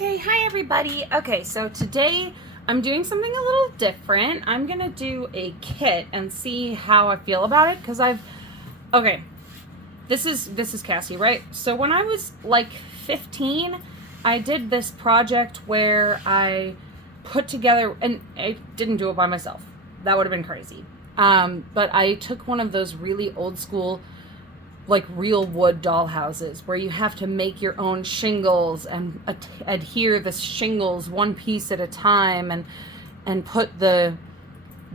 Okay, hi everybody. Okay, so today I'm doing something a little different. I'm gonna do a kit and see how I feel about it because okay, this is Cassie, right? So when I was like 15, I did this project where I put together, and I didn't do it by myself. That would have been crazy. But I took one of those really old school, like real wood doll houses where you have to make your own shingles and adhere the shingles one piece at a time and put the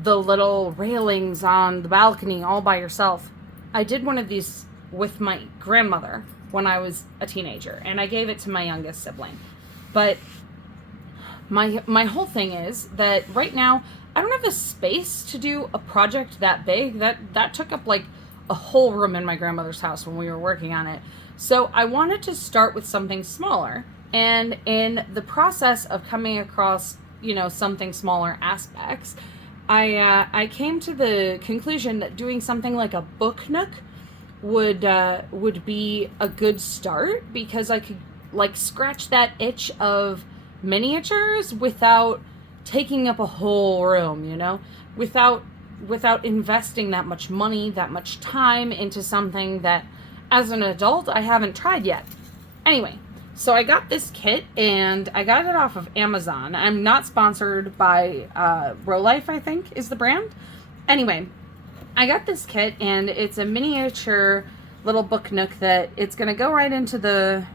little railings on the balcony all by yourself. I did one of these with my grandmother when I was a teenager, and I gave it to my youngest sibling. But my whole thing is that right now I don't have the space to do a project that big. That took up like a whole room in my grandmother's house when we were working on it. So I wanted to start with something smaller. And in the process of coming across, something smaller aspects, I came to the conclusion that doing something like a book nook would be a good start, because I could like scratch that itch of miniatures without taking up a whole room, without investing that much money, that much time into something that as an adult I haven't tried yet. Anyway, so I got this kit and I got it off of Amazon. I'm not sponsored by Rolife, I think is the brand. Anyway, I got this kit and it's a miniature little book nook that it's gonna go right into the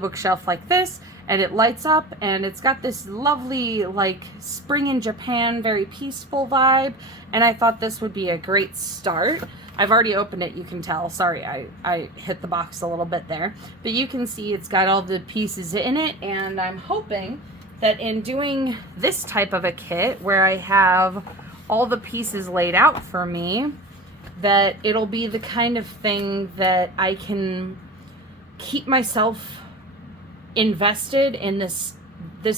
bookshelf like this, and it lights up and it's got this lovely like spring in Japan, very peaceful vibe, and I thought this would be a great start. I've already opened it, you can tell. Sorry, I hit the box a little bit there, but you can see it's got all the pieces in it, and I'm hoping that in doing this type of a kit where I have all the pieces laid out for me, that it'll be the kind of thing that I can keep myself invested in this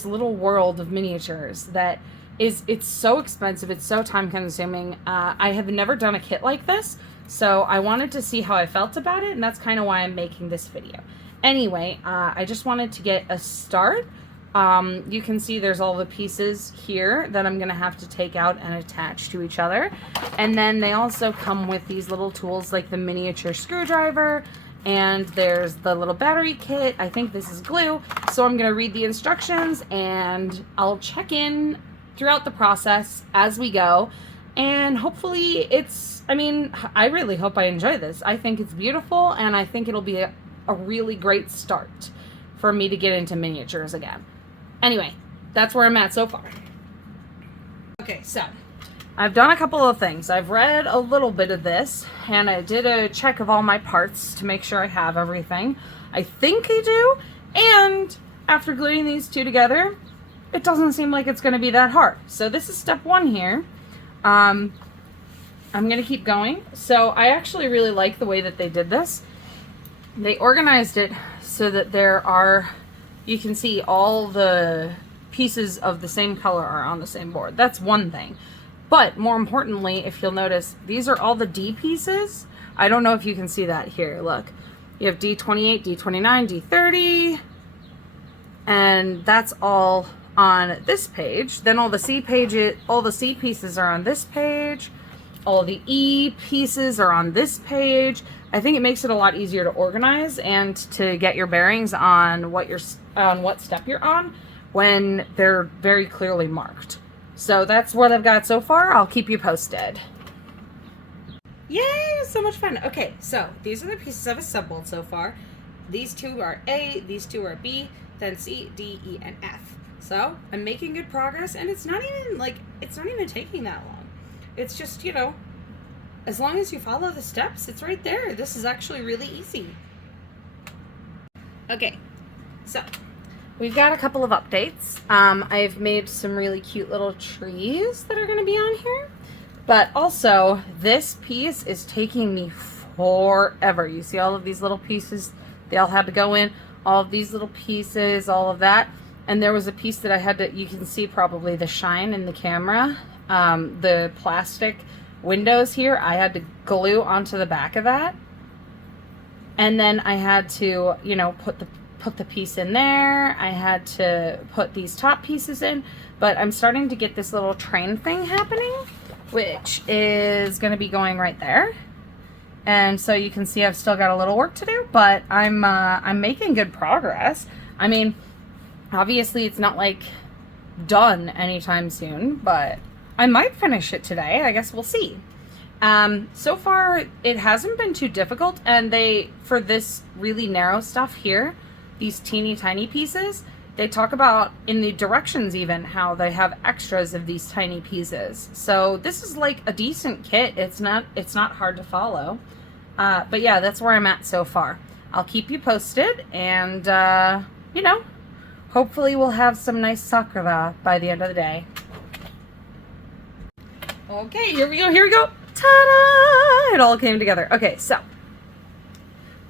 little world of miniatures that it's so expensive, it's so time consuming. I have never done a kit like this, so I wanted to see how I felt about it, and that's kind of why I'm making this video. Anyway, I just wanted to get a start. You can see there's all the pieces here that I'm gonna have to take out and attach to each other, and then they also come with these little tools like the miniature screwdriver, and there's the little battery kit. I think this is glue. So I'm gonna read the instructions and I'll check in throughout the process as we go. And hopefully I really hope I enjoy this. I think it's beautiful, and I think it'll be a really great start for me to get into miniatures again. Anyway, that's where I'm at so far. Okay, so I've done a couple of things. I've read a little bit of this, and I did a check of all my parts to make sure I have everything. I think I do, and after gluing these two together, it doesn't seem like it's going to be that hard. So this is step one here. I'm going to keep going. So I actually really like the way that they did this. They organized it so that you can see all the pieces of the same color are on the same board. That's one thing. But more importantly, if you'll notice, these are all the D pieces. I don't know if you can see that here. Look, you have D28, D29, D30, and that's all on this page. Then all the C pieces are on this page. All the E pieces are on this page. I think it makes it a lot easier to organize and to get your bearings on what step you're on when they're very clearly marked. So that's what I've got so far. I'll keep you posted. Yay, so much fun. Okay, so these are the pieces I've assembled so far. These two are A, these two are B, then C, D, E, and F. So I'm making good progress, and it's not even taking that long. It's just, as long as you follow the steps, it's right there. This is actually really easy. Okay, so we've got a couple of updates. I've made some really cute little trees that are going to be on here. But also, this piece is taking me forever. You see all of these little pieces? They all had to go in. All of these little pieces, all of that. And there was a piece that I had to, you can see probably the shine in the camera. The plastic windows here, I had to glue onto the back of that. And then I had to, put put the piece in there. I had to put these top pieces in, but I'm starting to get this little train thing happening, which is going to be going right there. And so you can see I've still got a little work to do, but I'm making good progress. I mean, obviously it's not like done anytime soon, but I might finish it today. I guess we'll see. So far it hasn't been too difficult, and for this really narrow stuff here, these teeny tiny pieces, they talk about in the directions even how they have extras of these tiny pieces. So this is like a decent kit. It's not hard to follow. But yeah, that's where I'm at so far. I'll keep you posted, and you know, hopefully we'll have some nice Sakura by the end of the day. Okay, here we go. Ta-da! It all came together. Okay, so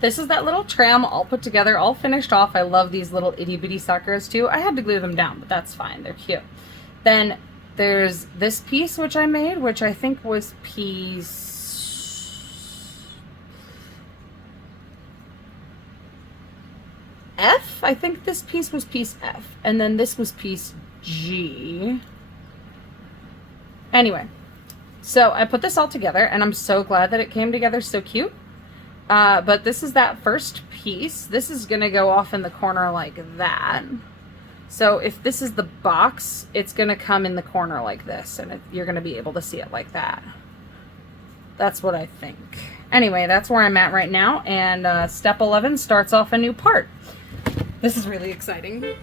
this is that little tram all put together, all finished off. I love these little itty bitty suckers too. I had to glue them down, but that's fine. They're cute. Then there's this piece which I made, which I think was piece F. I think this piece was piece F. And then this was piece G. Anyway, so I put this all together, and I'm so glad that it came together so cute. But this is that first piece. This is going to go off in the corner like that. So if this is the box, it's going to come in the corner like this, and you're going to be able to see it like that. That's what I think. Anyway, that's where I'm at right now, and step 11 starts off a new part. This is really exciting.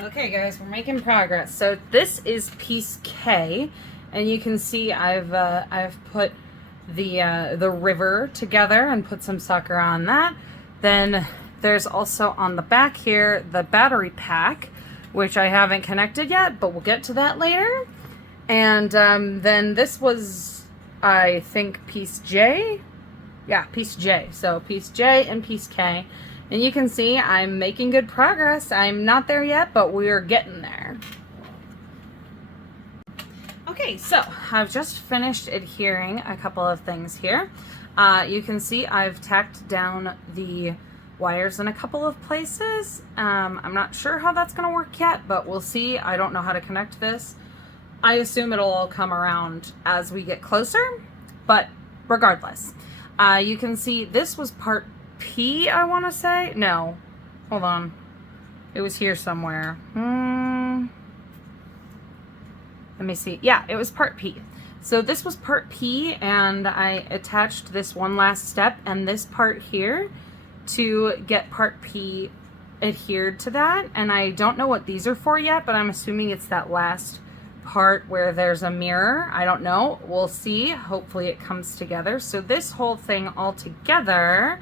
Okay guys, we're making progress. So this is piece K, and you can see I've put the river together and put some Sakura on that. Then there's also on the back here the battery pack, which I haven't connected yet, but we'll get to that later. And then this was, I think, piece J. Yeah, piece J. So piece J and piece K. And you can see I'm making good progress. I'm not there yet, but we're getting there. Okay, so I've just finished adhering a couple of things here. You can see I've tacked down the wires in a couple of places. I'm not sure how that's going to work yet, but we'll see. I don't know how to connect this. I assume it'll all come around as we get closer, but regardless. You can see this was part P, I want to say. No, hold on. It was here somewhere. Let me see. Yeah, it was part P. So this was part P, and I attached this one last step and this part here to get part P adhered to that. And I don't know what these are for yet, but I'm assuming it's that last part where there's a mirror. I don't know. We'll see. Hopefully it comes together. So this whole thing all together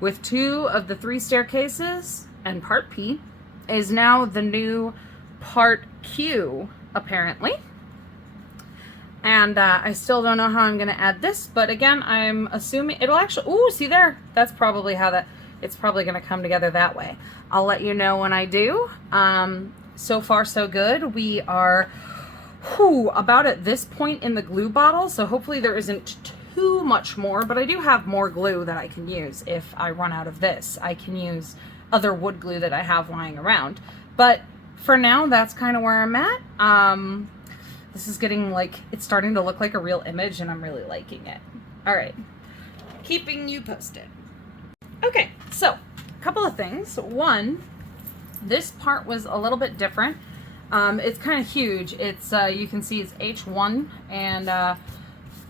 with 2 of the 3 staircases and part P is now the new part Q, apparently. And I still don't know how I'm going to add this, but again, I'm assuming it'll actually, ooh, see there? That's probably how it's probably going to come together that way. I'll let you know when I do. So far, so good. We are about at this point in the glue bottle, so hopefully there isn't too much more, but I do have more glue that I can use if I run out of this. I can use other wood glue that I have lying around. But for now, that's kind of where I'm at. This is getting like, it's starting to look like a real image, and I'm really liking it. All right, keeping you posted. Okay, so a couple of things. One, this part was a little bit different. It's kind of huge. It's you can see it's H1, and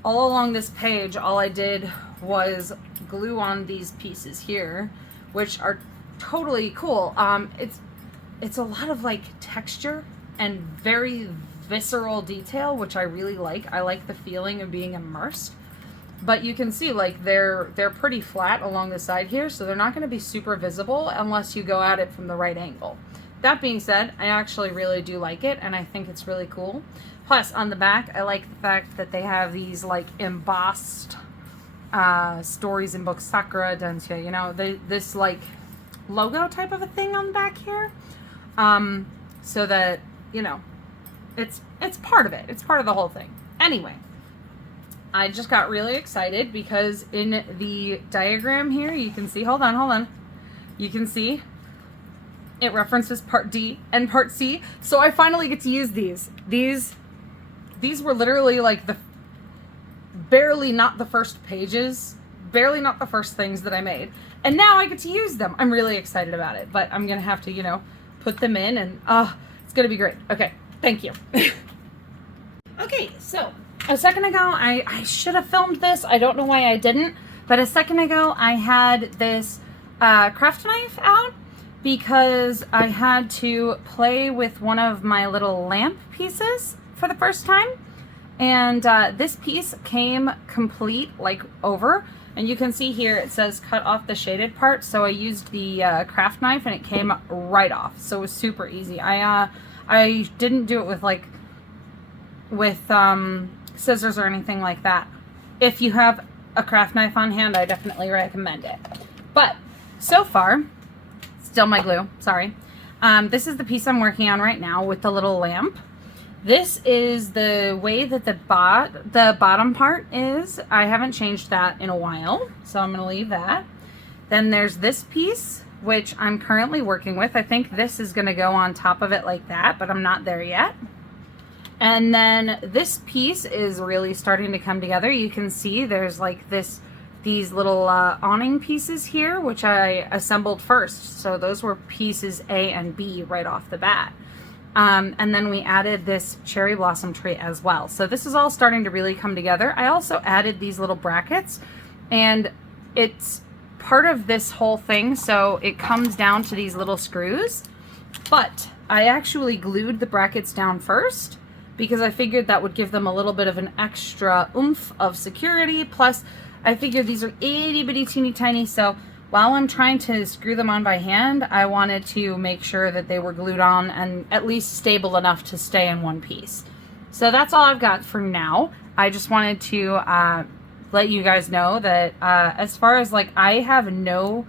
all along this page, all I did was glue on these pieces here, which are totally cool. It's a lot of like texture and very visceral detail, which I really like. I like the feeling of being immersed. But you can see like they're pretty flat along the side here, so they're not going to be super visible unless you go at it from the right angle. That being said, I actually really do like it, and I think it's really cool. Plus, on the back, I like the fact that they have these like embossed stories in books, Sakura, Densya, you know, this like logo type of a thing on the back here, so that, you know, it's part of it. It's part of the whole thing. Anyway, I just got really excited because in the diagram here, you can see, hold on. You can see It references part D and part C, so I finally get to use these. These were literally like barely not the first pages, barely not the first things that I made. And now I get to use them. I'm really excited about it, but I'm gonna have to, you know, put them in, and it's gonna be great. Okay, thank you. Okay, so a second ago, I should have filmed this. I don't know why I didn't, but a second ago I had this craft knife out because I had to play with one of my little lamp pieces for the first time. And this piece came complete, like over, and you can see here it says cut off the shaded part, so I used the craft knife and it came right off, so it was super easy. I didn't do it with scissors or anything like that. If you have a craft knife on hand, I definitely recommend it. But so far, still my glue, sorry. This is the piece I'm working on right now with the little lamp. This is the way that the bottom part is. I haven't changed that in a while, so I'm gonna leave that. Then there's this piece, which I'm currently working with. I think this is gonna go on top of it like that, but I'm not there yet. And then this piece is really starting to come together. You can see there's like these little awning pieces here, which I assembled first. So those were pieces A and B right off the bat. And then we added this cherry blossom tree as well. So this is all starting to really come together. I also added these little brackets, and it's part of this whole thing. So it comes down to these little screws, but I actually glued the brackets down first because I figured that would give them a little bit of an extra oomph of security. Plus I figured these are itty bitty teeny tiny. So while I'm trying to screw them on by hand, I wanted to make sure that they were glued on and at least stable enough to stay in one piece. So that's all I've got for now. I just wanted to let you guys know that as far as like, I have no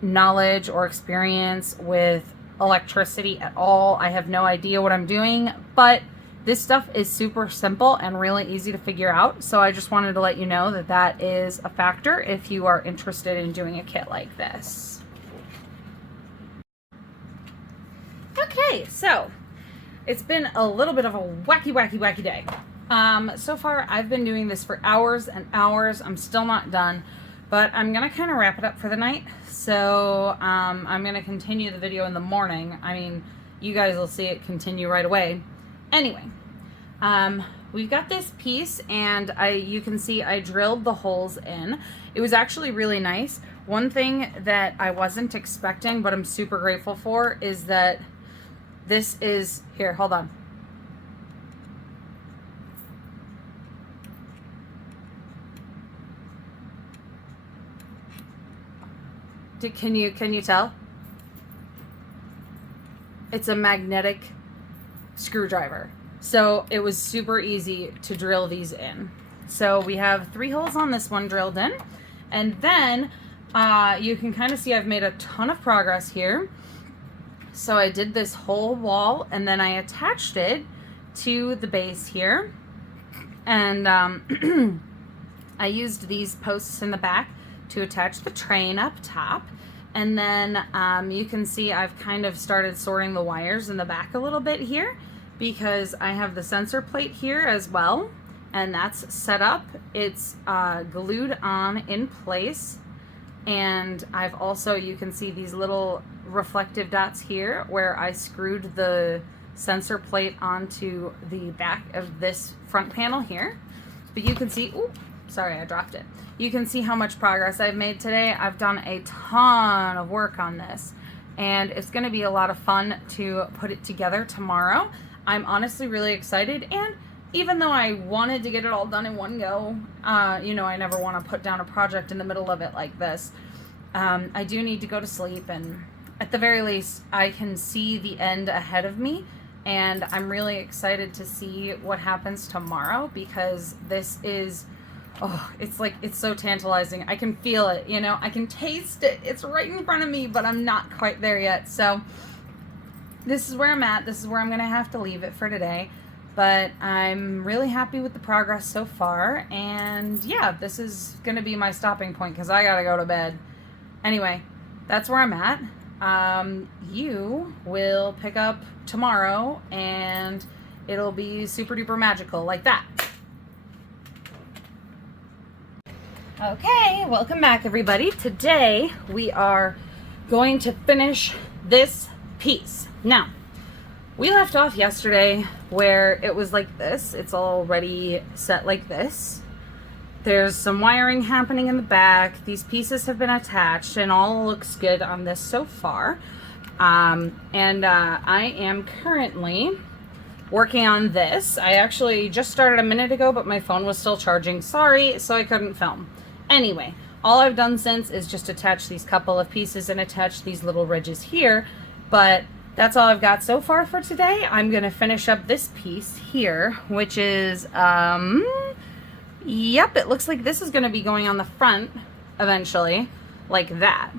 knowledge or experience with electricity at all. I have no idea what I'm doing, but this stuff is super simple and really easy to figure out. So I just wanted to let you know that that is a factor if you are interested in doing a kit like this. Okay, so it's been a little bit of a wacky day. So far I've been doing this for hours and hours. I'm still not done, but I'm gonna kind of wrap it up for the night. So I'm gonna continue the video in the morning. I mean, you guys will see it continue right away. Anyway, we've got this piece, and you can see I drilled the holes in. It was actually really nice. One thing that I wasn't expecting, but I'm super grateful for, is that this is, here, hold on. Can you tell? It's a magnetic screwdriver. So it was super easy to drill these in. So we have 3 holes on this one drilled in. And then you can kind of see I've made a ton of progress here. So I did this whole wall, and then I attached it to the base here. And I used these posts in the back to attach the train up top. And then you can see I've kind of started sorting the wires in the back a little bit here, because I have the sensor plate here as well, and that's set up. It's glued on in place, and I've also, you can see these little reflective dots here where I screwed the sensor plate onto the back of this front panel here. But you can see, ooh, sorry, I dropped it. You can see how much progress I've made today. I've done a ton of work on this, and it's gonna be a lot of fun to put it together tomorrow. I'm honestly really excited, and even though I wanted to get it all done in one go, you know, I never want to put down a project in the middle of it like this. I do need to go to sleep, and at the very least, I can see the end ahead of me, and I'm really excited to see what happens tomorrow, because this is, oh, it's like, it's so tantalizing. I can feel it, you know, I can taste it. It's right in front of me, but I'm not quite there yet. So this is where I'm at. This is where I'm going to have to leave it for today. But I'm really happy with the progress so far. And yeah, this is going to be my stopping point because I got to go to bed. Anyway, that's where I'm at. you will pick up tomorrow and it'll be super duper magical like that. Okay, welcome back everybody. Today we are going to finish this piece. Now, we left off yesterday where it was like this. It's already set like this. There's some wiring happening in the back. These pieces have been attached and all looks good on this so far. I am currently working on this. I actually just started a minute ago, but my phone was still charging. Sorry, so I couldn't film. Anyway, all I've done since is just attach these couple of pieces and attach these little ridges here, but that's all I've got so far for today. I'm gonna finish up this piece here, which is, yep, it looks like this is going to be going on the front eventually, like that.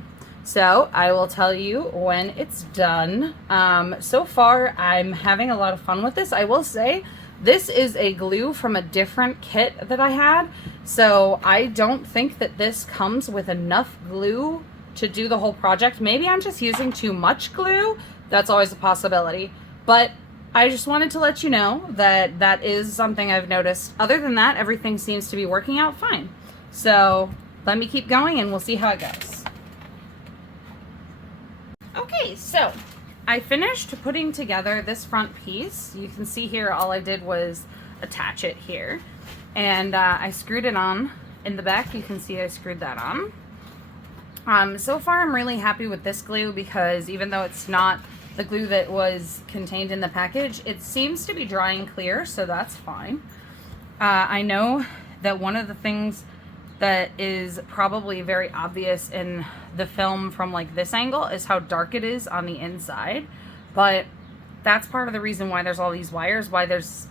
So I will tell you when it's done. So far, I'm having a lot of fun with this. I will say this is a glue from a different kit that I had. So I don't think that this comes with enough glue to do the whole project. Maybe I'm just using too much glue. That's always a possibility. But I just wanted to let you know that that is something I've noticed. Other than that, everything seems to be working out fine. So let me keep going and we'll see how it goes. Okay, so I finished putting together this front piece. You can see here all I did was attach it here. And I screwed it on in the back. You can see I screwed that on. So far I'm really happy with this glue because even though it's not the glue that was contained in the package, it seems to be drying clear, so that's fine. I know that one of the things that is probably very obvious in the film from like this angle is how dark it is on the inside, but that's part of the reason why there's all these wires, why there's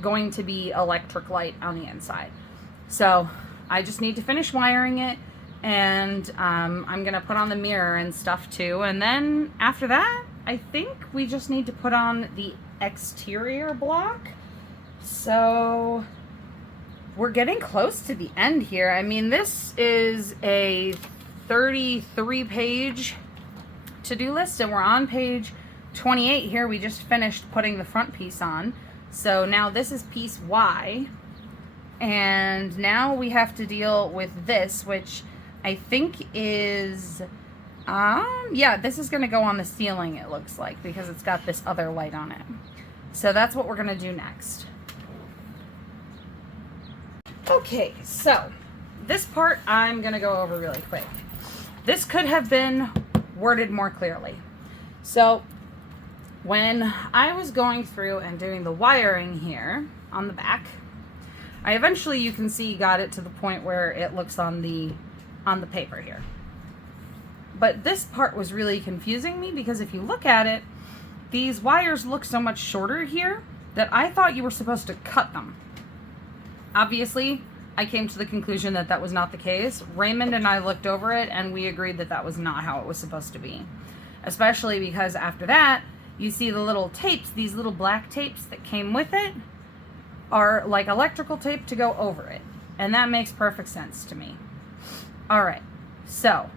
going to be electric light on the inside. So I just need to finish wiring it, and I'm gonna put on the mirror and stuff too, and then after that I think we just need to put on the exterior block. So we're getting close to the end here. I mean, this is a 33-page to-do list and we're on page 28 here. We just finished putting the front piece on. So now this is piece Y. And now we have to deal with this, which I think is... yeah, this is going to go on the ceiling, it looks like, because it's got this other light on it. So that's what we're going to do next. Okay, so this part I'm going to go over really quick. This could have been worded more clearly. So when I was going through and doing the wiring here on the back, I eventually, you can see, got it to the point where it looks on the paper here. But this part was really confusing me because if you look at it, these wires look so much shorter here that I thought you were supposed to cut them. Obviously, I came to the conclusion that that was not the case. Raymond and I looked over it and we agreed that that was not how it was supposed to be. Especially because after that, you see the little tapes, these little black tapes that came with it are like electrical tape to go over it. And that makes perfect sense to me. All right, so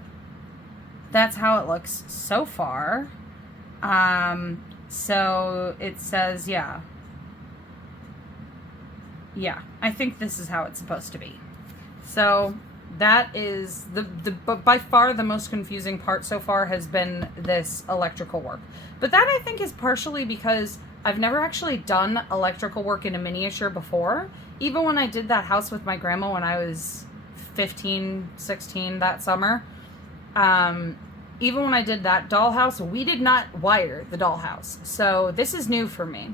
that's how it looks so far. So it says, yeah, I think this is how it's supposed to be. So that is but by far the most confusing part so far has been this electrical work. But that I think is partially because I've never actually done electrical work in a miniature before. Even when I did that house with my grandma when I was 15, 16 that summer, even when I did that dollhouse, we did not wire the dollhouse. So this is new for me.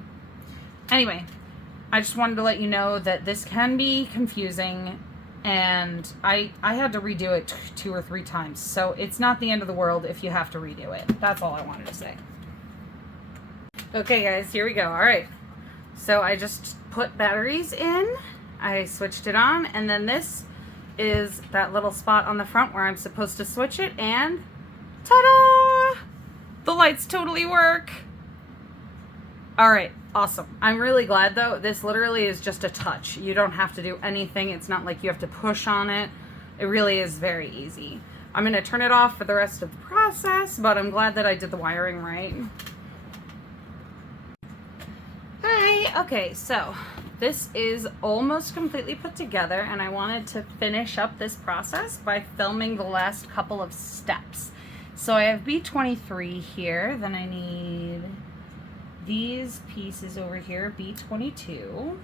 Anyway, I just wanted to let you know that this can be confusing, and I had to redo it 2 or 3 times. So it's not the end of the world if you have to redo it. That's all I wanted to say. Okay guys, here we go. All right. So I just put batteries in, I switched it on, and then this is that little spot on the front where I'm supposed to switch it, and ta-da! The lights totally work. All right, awesome. I'm really glad though. This literally is just a touch. You don't have to do anything. It's not like you have to push on it. It really is very easy. I'm gonna turn it off for the rest of the process, but I'm glad that I did the wiring right. Hi, okay, so this is almost completely put together, and I wanted to finish up this process by filming the last couple of steps. So I have B23 here, then I need these pieces over here, B22,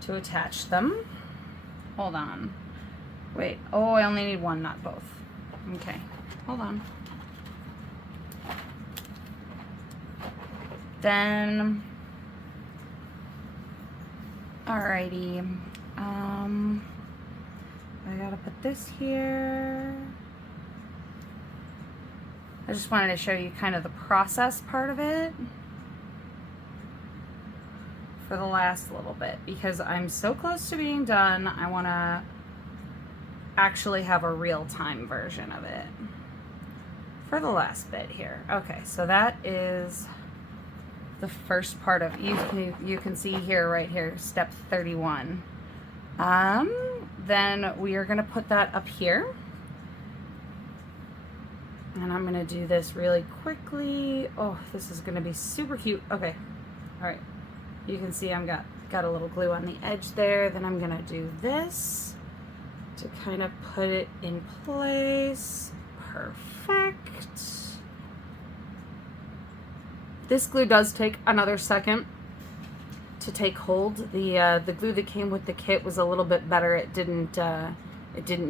to attach them. Hold on. Wait, oh, I only need one, not both. Okay, hold on. Then, alrighty, I gotta put this here. I just wanted to show you kind of the process part of it for the last little bit, because I'm so close to being done. I want to actually have a real-time version of it for the last bit here. Okay, so that is the first part of you can see here, right here, step 31. Then we are going to put that up here, and I'm going to do this really quickly. Oh, this is going to be super cute. Okay, all right, you can see I've got a little glue on the edge there. Then I'm going to do this to kind of put it in place. Perfect. This glue does take another second to take hold. The glue that came with the kit was a little bit better. It didn't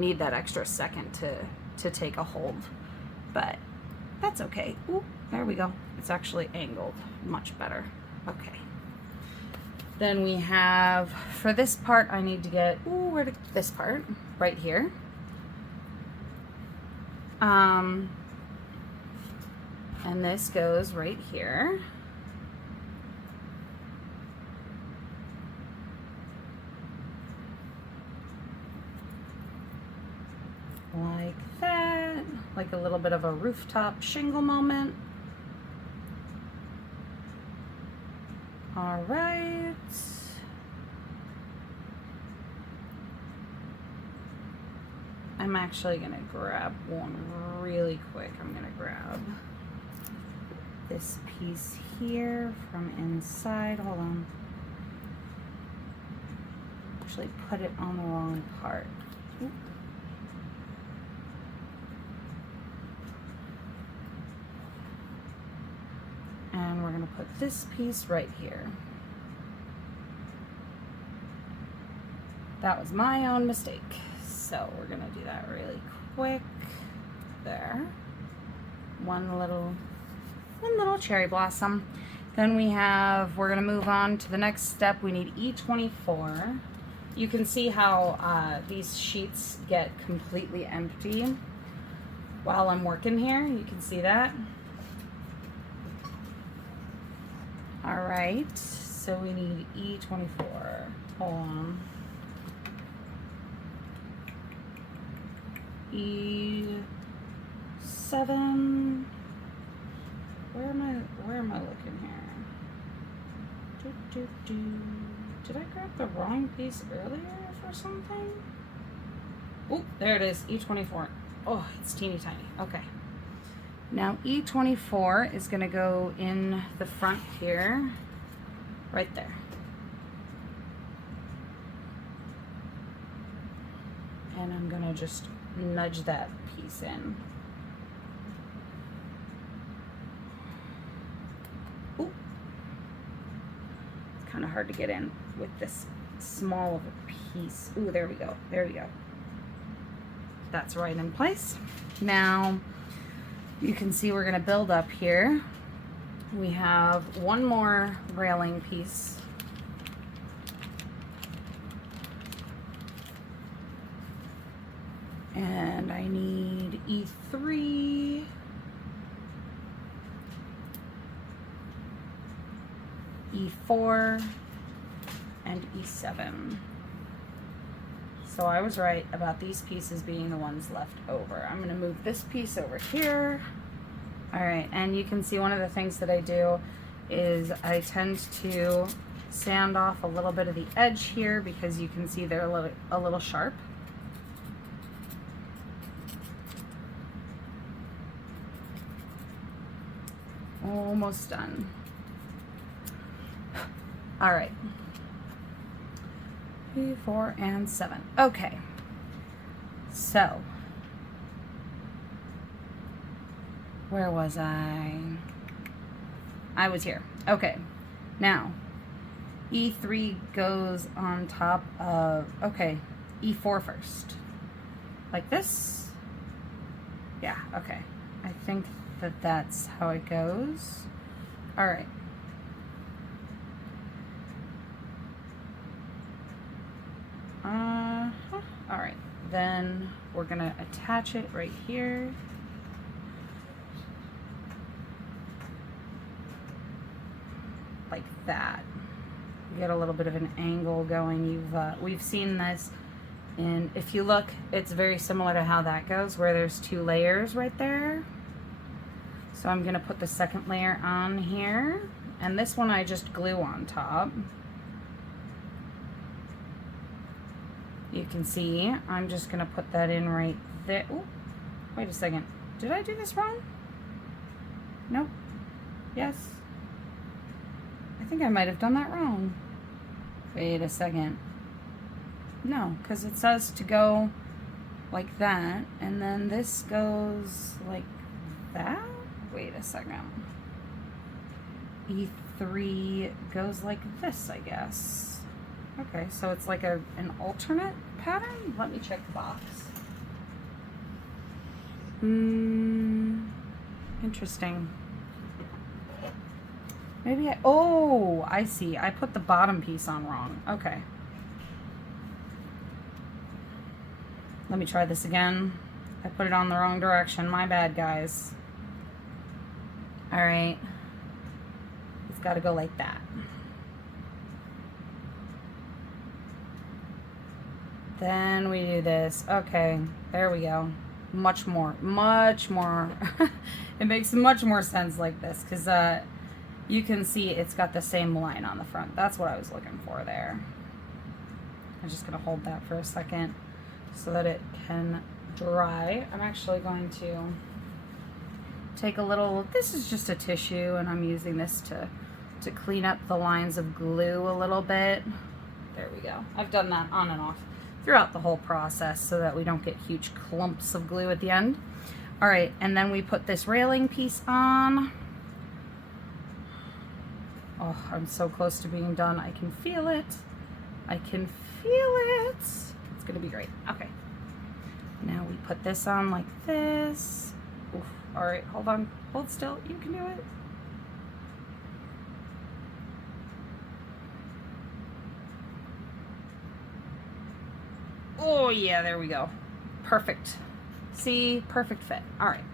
need that extra second to take a hold, but that's okay. Ooh, there we go. It's actually angled much better. Okay. Then we have, for this part, I need to get, where did this part? Right here. And this goes right here. Like that. Like a little bit of a rooftop shingle moment. All right. I'm actually gonna grab one really quick. I'm gonna grab this piece here from inside. Hold on. Actually put it on the wrong part. Oop. And we're gonna put this piece right here. That was my own mistake. So we're gonna do that really quick. There. One little cherry blossom. Then we're gonna move on to the next step. We need E24. You can see how these sheets get completely empty while I'm working here. You can see that. All right, so we need E24. Hold on. E7. Where am I looking here? Did I grab the wrong piece earlier for something? Oh, there it is, E24. Oh, it's teeny tiny. Okay. Now E24 is going to go in the front here, right there. And I'm going to just nudge that piece in. Ooh. It's kind of hard to get in with this small of a piece. Ooh, there we go. There we go. That's right in place. Now, you can see we're going to build up here. We have one more railing piece. And I need E3. E4 and E7. So I was right about these pieces being the ones left over. I'm going to move this piece over here. All right, and you can see one of the things that I do is I tend to sand off a little bit of the edge here because you can see they're a little sharp. Almost done. All right. 3, 4, and 7. Okay. So, where was I? I was here. Okay. Now, E3 goes on top of, okay, E4 first. Like this? Yeah, okay. I think that that's how it goes. All right. All right. Then we're gonna attach it right here. Like that. Get a little bit of an angle going. We've seen this, and if you look, it's very similar to how that goes, where there's 2 layers right there. So I'm gonna put the second layer on here, and this one I just glue on top. You can see I'm just gonna put that in right there. Ooh, wait a second. Did I do this wrong? Nope. Yes. I think I might have done that wrong. Wait a second. No, because it says to go like that, and then this goes like that. Wait a second. E3 goes like this, I guess. Okay, so it's like an alternate pattern? Let me check the box. Interesting. Maybe oh, I see. I put the bottom piece on wrong. Okay. Let me try this again. I put it on the wrong direction. My bad, guys. All right. It's got to go like that. Then we do this. Okay, there we go. Much more. It makes much more sense like this, because you can see it's got the same line on the front. That's what I was looking for there. I'm just gonna hold that for a second so that it can dry. I'm actually going to take a little, this is just a tissue, and I'm using this to clean up the lines of glue a little bit. There we go. I've done that on and off throughout the whole process so that we don't get huge clumps of glue at the end. All right, and then we put this railing piece on. Oh, I'm so close to being done. I can feel it. I can feel it. It's gonna be great. Okay. Now we put this on like this. Oof. All right, hold on. Hold still. You can do it. Oh yeah, there we go. Perfect. See, perfect fit. All right.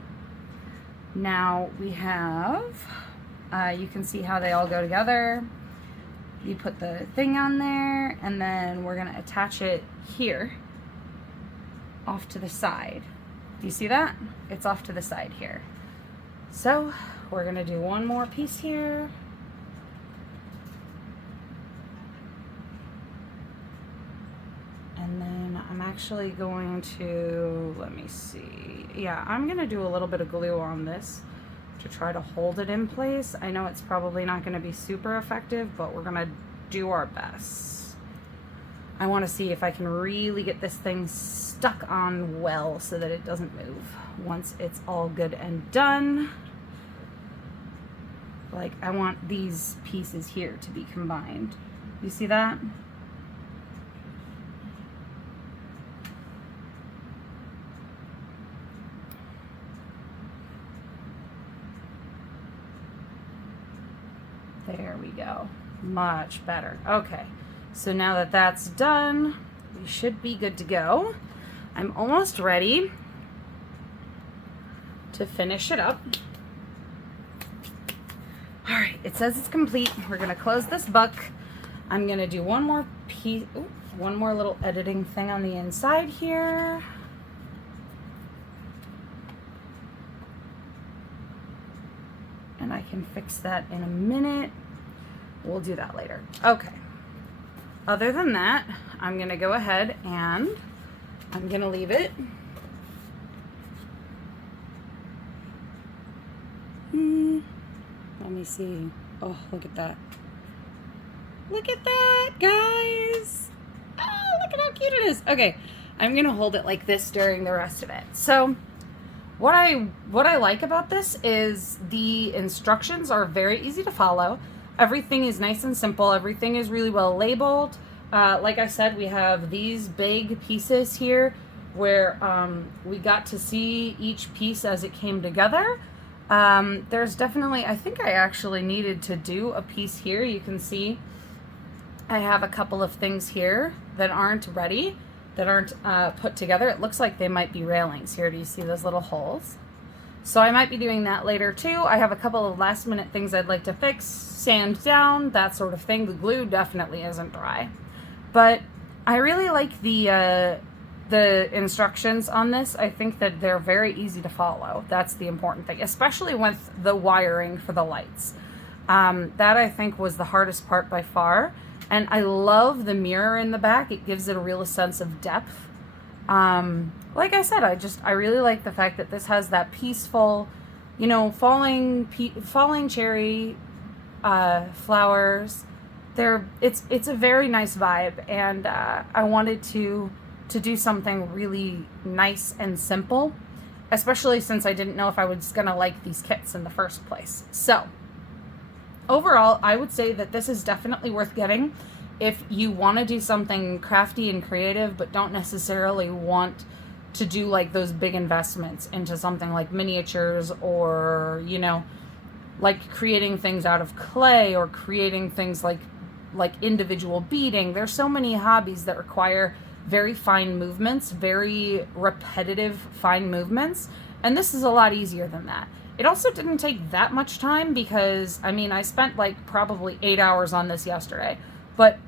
Now we have, you can see how they all go together. You put the thing on there, and then we're gonna attach it here, off to the side. Do you see that? It's off to the side here. So we're gonna do one more piece here. And then I'm actually going to, let me see. Yeah, I'm gonna do a little bit of glue on this to try to hold it in place. I know it's probably not gonna be super effective, but we're gonna do our best. I wanna see if I can really get this thing stuck on well so that it doesn't move once it's all good and done. Like, I want these pieces here to be combined. You see that? There we go. Much better. Okay, so now that that's done, we should be good to go. I'm almost ready to finish it up. All right, it says it's complete. We're gonna close this book. I'm gonna do one more piece, one more little editing thing on the inside here. And I can fix that in a minute. We'll do that later. Okay. Other than that, I'm gonna go ahead and I'm gonna leave it. me see. Oh, look at that. Look at that, guys. Oh, look at how cute it is. Okay, I'm gonna hold it like this during the rest of it. So what I like about this is the instructions are very easy to follow. Everything is nice and simple. Everything is really well labeled. Like I said, we have these big pieces here where we got to see each piece as it came together. There's definitely, I think I actually needed to do a piece here. You can see I have a couple of things here that aren't ready, that aren't put together. It looks like they might be railings here. Do you see those little holes? So I might be doing that later too. I have a couple of last minute things I'd like to fix, sand down, that sort of thing. The glue definitely isn't dry. But I really like the instructions on this. I think that they're very easy to follow. That's the important thing, especially with the wiring for the lights. That I think was the hardest part by far. And I love the mirror in the back. It gives it a real sense of depth. Like I said, I really like the fact that this has that peaceful, you know, falling cherry flowers. It's a very nice vibe, and I wanted to do something really nice and simple, especially since I didn't know if I was gonna like these kits in the first place. So overall, I would say that this is definitely worth getting if you want to do something crafty and creative, but don't necessarily want to do like those big investments into something like miniatures, or, you know, like creating things out of clay, or creating things like individual beading. There's so many hobbies that require very fine movements, very repetitive fine movements, and this is a lot easier than that. It also didn't take that much time because, I mean, I spent like probably 8 hours on this yesterday. But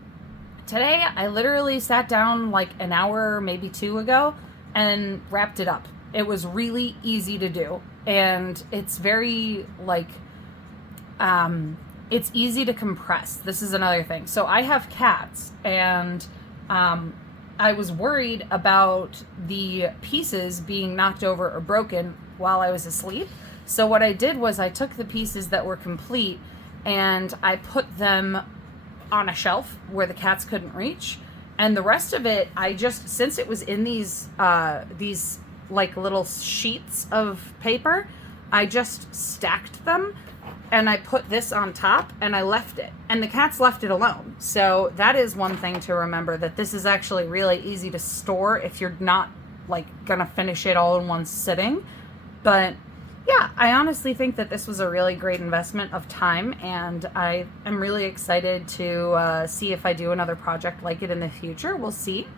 today I literally sat down like an hour, maybe 2 ago, and wrapped it up. It was really easy to do. And it's very like, it's easy to compress. This is another thing. So I have cats, and I was worried about the pieces being knocked over or broken while I was asleep. So what I did was I took the pieces that were complete and I put them on a shelf where the cats couldn't reach. And the rest of it, I just, since it was in these like little sheets of paper, I just stacked them and I put this on top and I left it. And the cats left it alone. So that is one thing to remember, that this is actually really easy to store if you're not like gonna finish it all in one sitting. But yeah, I honestly think that this was a really great investment of time, and I am really excited to see if I do another project like it in the future. We'll see.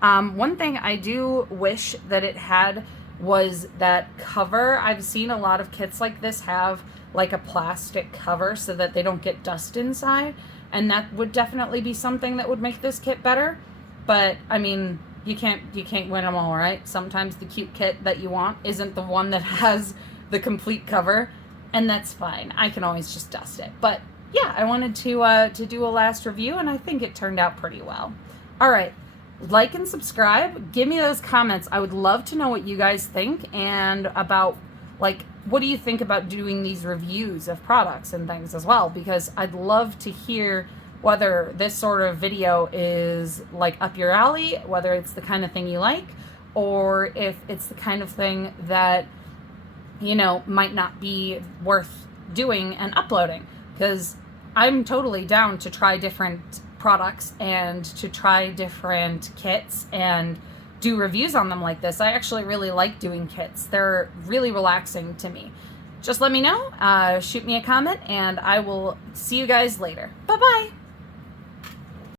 One thing I do wish that it had was that cover. I've seen a lot of kits like this have like a plastic cover so that they don't get dust inside, and that would definitely be something that would make this kit better. But I mean, you can't win them all, right? Sometimes the cute kit that you want isn't the one that has the complete cover, and that's fine. I can always just dust it. But yeah, I wanted to do a last review, and I think it turned out pretty well. All right, like and subscribe. Give me those comments. I would love to know what you guys think, and about like, what do you think about doing these reviews of products and things as well, because I'd love to hear whether this sort of video is like up your alley, whether it's the kind of thing you like, or if it's the kind of thing that, you know, might not be worth doing and uploading. Because I'm totally down to try different products and to try different kits and do reviews on them like this. I actually really like doing kits. They're really relaxing to me. Just let me know, shoot me a comment, and I will see you guys later. Bye-bye.